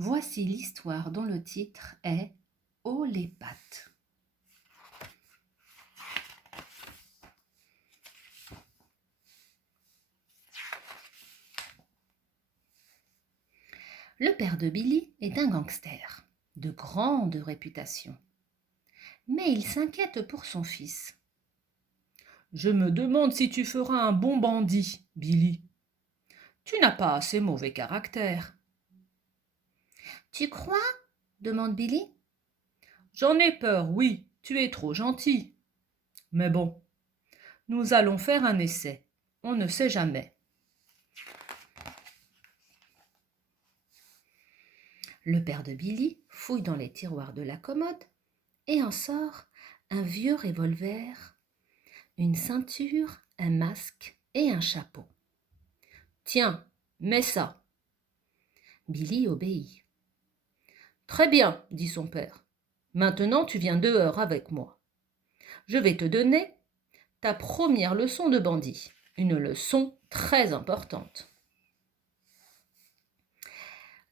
Voici l'histoire dont le titre est « Oh les pattes ». Le père de Billy est un gangster, de grande réputation. Mais il s'inquiète pour son fils. « Je me demande si tu feras un bon bandit, Billy. Tu n'as pas assez mauvais caractère. »« Tu crois ?» demande Billy. « J'en ai peur, oui, tu es trop gentil. Mais bon, nous allons faire un essai, on ne sait jamais. » Le père de Billy fouille dans les tiroirs de la commode et en sort un vieux revolver, une ceinture, un masque et un chapeau. « Tiens, mets ça. » Billy obéit. « Très bien, dit son père. Maintenant tu viens dehors avec moi. Je vais te donner ta première leçon de bandit, une leçon très importante.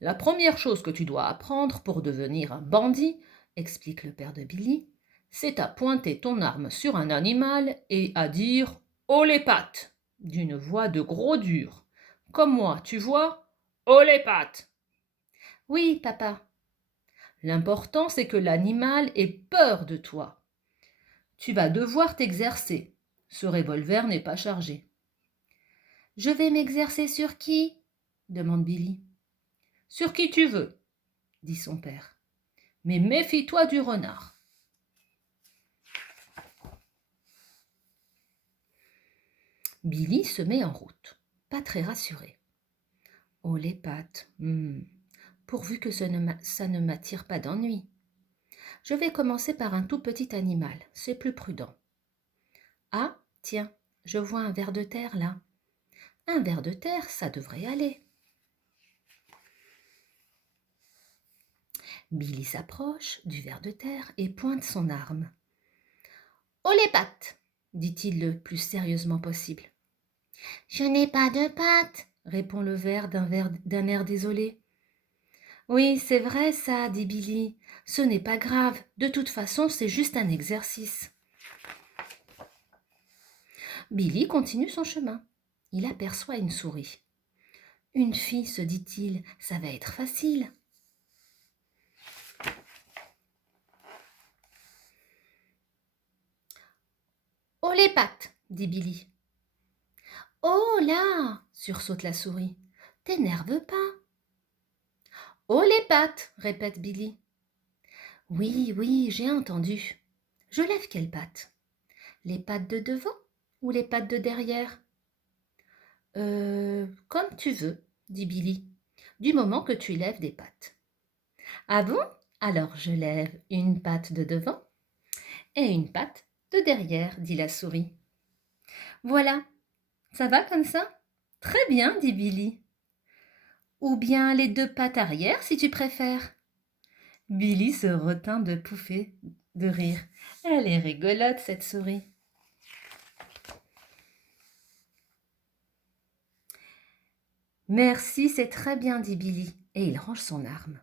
La première chose que tu dois apprendre pour devenir un bandit, explique le père de Billy, c'est à pointer ton arme sur un animal et à dire « Oh les pattes !» d'une voix de gros dur. Comme moi, tu vois, « Oh les pattes !» Oui, papa. L'important, c'est que l'animal ait peur de toi. Tu vas devoir t'exercer. Ce revolver n'est pas chargé. Je vais m'exercer sur qui ? Demande Billy. Sur qui tu veux, dit son père. Mais méfie-toi du renard. Billy se met en route, pas très rassuré. Oh les pattes, pourvu que ça ne m'attire pas d'ennui. Je vais commencer par un tout petit animal, c'est plus prudent. Ah, tiens, je vois un ver de terre là. Un ver de terre, ça devrait aller. Billy s'approche du ver de terre et pointe son arme. « Oh les pattes !» dit-il le plus sérieusement possible. « Je n'ai pas de pattes !» répond le ver d'un air désolé. « Oui, c'est vrai ça, dit Billy. Ce n'est pas grave, de toute façon c'est juste un exercice. » Billy continue son chemin. Il aperçoit une souris. « Une fille, se dit-il, ça va être facile. » « Oh les pattes !» dit Billy. « Oh là !» sursaute la souris. « T'énerve pas. »« Oh les pattes !» répète Billy. « Oui, oui, j'ai entendu. Je lève quelles pattes ? Les pattes de devant ou les pattes de derrière ? » Comme tu veux, dit Billy, du moment que tu lèves des pattes. « Ah bon ? Alors je lève une patte de devant et une patte de derrière, dit la souris. Voilà, ça va comme ça ? Très bien, dit Billy. Ou bien les deux pattes arrière, si tu préfères. Billy se retint de pouffer de rire. Elle est rigolote, cette souris. Merci, c'est très bien, dit Billy, et il range son arme.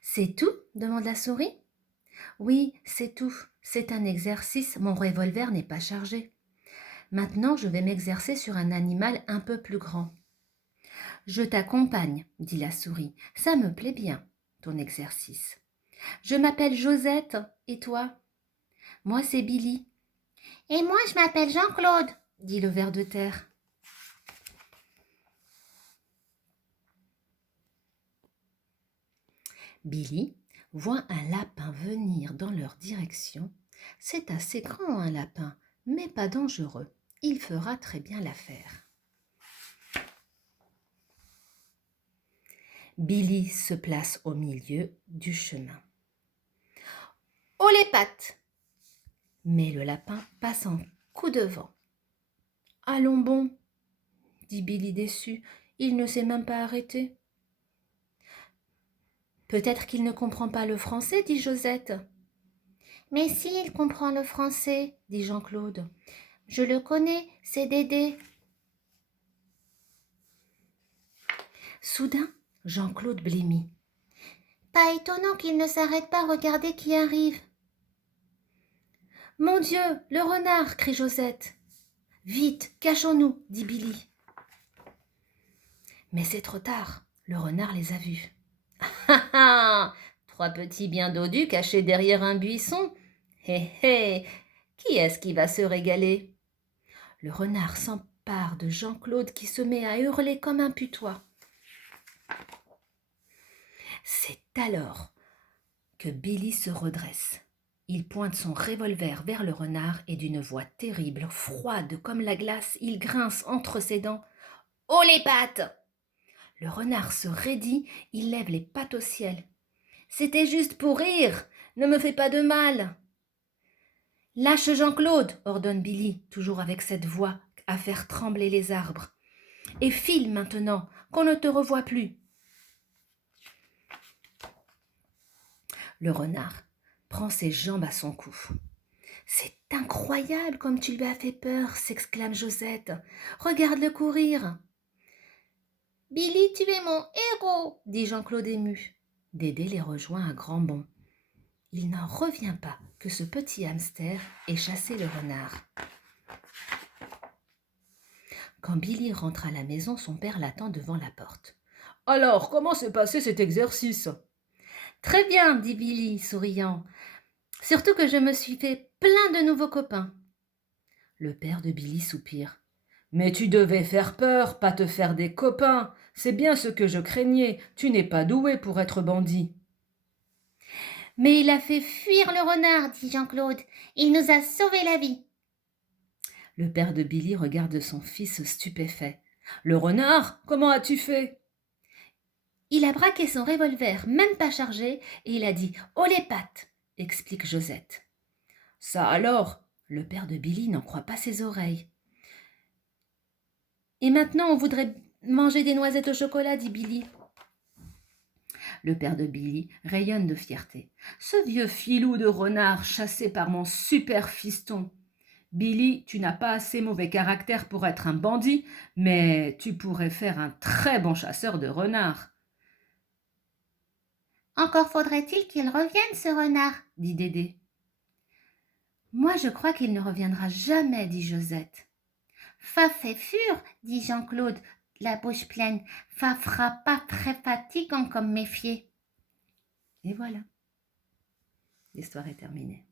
C'est tout ? demande la souris. Oui, c'est tout. C'est un exercice, mon revolver n'est pas chargé. Maintenant, je vais m'exercer sur un animal un peu plus grand. Je t'accompagne, dit la souris. Ça me plaît bien, ton exercice. Je m'appelle Josette, et toi ? Moi, c'est Billy. Et moi, je m'appelle Jean-Claude, dit le ver de terre. Billy voit un lapin venir dans leur direction. C'est assez grand, un lapin, mais pas dangereux. Il fera très bien l'affaire. Billy se place au milieu du chemin. « Oh les pattes !» Mais le lapin passe en coup de vent. « Allons bon !» dit Billy déçu. Il ne s'est même pas arrêté. « Peut-être qu'il ne comprend pas le français, dit Josette. « Mais si, il comprend le français, dit Jean-Claude. Je le connais, c'est Dédé. » Soudain, Jean-Claude blêmit. Pas étonnant qu'il ne s'arrête pas, regardez qui arrive. Mon Dieu, le renard, crie Josette. Vite, cachons-nous, dit Billy. Mais c'est trop tard, le renard les a vus. Ah ah, trois petits bien dodus cachés derrière un buisson. Hé hé, qui est-ce qui va se régaler? Le renard s'empare de Jean-Claude qui se met à hurler comme un putois. C'est alors que Billy se redresse. Il pointe son revolver vers le renard et d'une voix terrible, froide comme la glace, il grince entre ses dents. « Oh les pattes !» Le renard se raidit, il lève les pattes au ciel. « C'était juste pour rire, ne me fais pas de mal !»« Lâche Jean-Claude !» ordonne Billy, toujours avec cette voix à faire trembler les arbres. « Et file maintenant, qu'on ne te revoie plus !» Le renard prend ses jambes à son cou. « C'est incroyable comme tu lui as fait peur !» s'exclame Josette. « Regarde-le courir !»« Billy, tu es mon héros, dit Jean-Claude ému. Dédé les rejoint à grands bonds. Il n'en revient pas que ce petit hamster ait chassé le renard. Quand Billy rentre à la maison, son père l'attend devant la porte. « Alors, comment s'est passé cet exercice ?»« Très bien, dit Billy, souriant. Surtout que je me suis fait plein de nouveaux copains. » Le père de Billy soupire. « Mais tu devais faire peur, pas te faire des copains. C'est bien ce que je craignais. Tu n'es pas doué pour être bandit. » « Mais il a fait fuir le renard, dit Jean-Claude. Il nous a sauvé la vie. » Le père de Billy regarde son fils stupéfait. « Le renard, comment as-tu fait ?» Il a braqué son revolver, même pas chargé, et il a dit « Oh les pattes !» explique Josette. « Ça alors ?» Le père de Billy n'en croit pas ses oreilles. « Et maintenant on voudrait manger des noisettes au chocolat, dit Billy. » Le père de Billy rayonne de fierté. « Ce vieux filou de renard chassé par mon super fiston. Billy, tu n'as pas assez mauvais caractère pour être un bandit, mais tu pourrais faire un très bon chasseur de renards. » « Encore faudrait-il qu'il revienne, ce renard, dit Dédé. »« Moi, je crois qu'il ne reviendra jamais, dit Josette. »« Fa fait fur, dit Jean-Claude, la bouche pleine. Fa fera pas très fatigant comme méfier. » Et voilà, l'histoire est terminée.